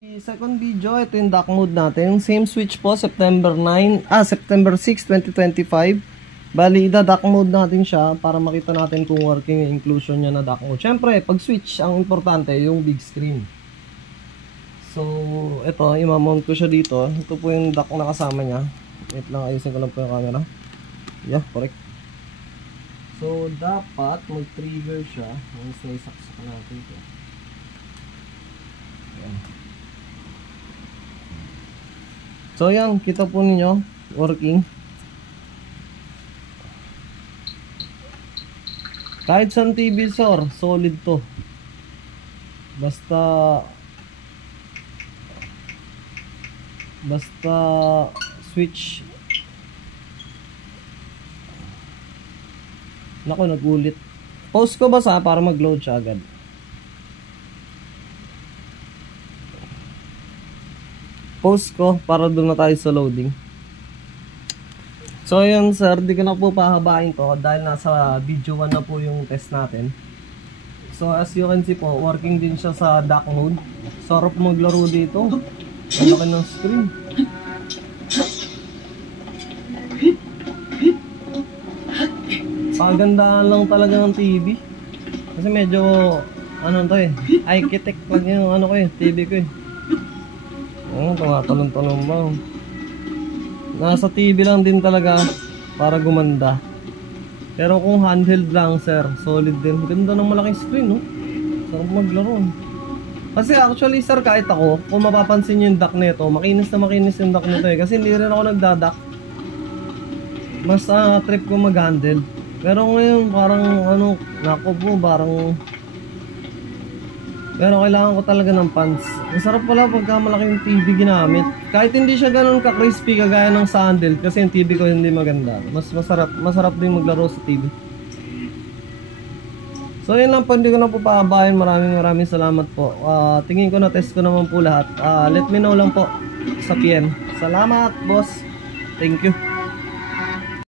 Second video, ito yung dock mode natin. Same switch po, September 6, 2025. Bali, dock mode natin siya para makita natin kung working yung inclusion niya na dock mode. Siyempre, pag switch, ang importante yung big screen. So, ito, imamount ko siya dito. Ito po yung dock na kasama niya. Wait lang, ayusin ko lang po yung camera. Yeah, correct. So, dapat mag-trigger siya. Once na isaksak natin ito. Ayan. So yan, kita po ninyo, working. Kahit sa TV sir, solid to. Basta switch. Naku, nagulit. Pause ko ba para mag-load siya agad? Post ko para doon na tayo sa loading. So yun sir, di ko na po pahabain to dahil nasa video 1 na po yung test natin. So as you can see po, working din siya sa dock mode. Sarap maglaro dito. Ang laki ng screen. Pagandaan lang talaga ng TV. Kasi medyo ano to architect lang yung TV ko tumatalon-talon ba? Nasa TV lang din talaga para gumanda. Pero kung handheld lang sir, solid din. Ganda ng malaking screen, no? Sarap maglaro. Kasi actually sir, kahit ako, kung mapapansin nyo yung dock nito, makinis na makinis yung dock nito kasi hindi rin ako nagdadock. Mas trip ko mag-handle. Pero ngayon parang nako po, pero kailangan ko talaga ng pants. Masarap pala pagka malaking TV ginamit. Kahit hindi siya ganun ka-crispy kagaya ng sa handle kasi yung TV ko hindi maganda. Masarap din maglaro sa TV. So yun lang po, hindi ko na po pahabayan. Maraming salamat po. Tingin ko na test ko naman po lahat. Let me know lang po sa PM. Salamat boss. Thank you.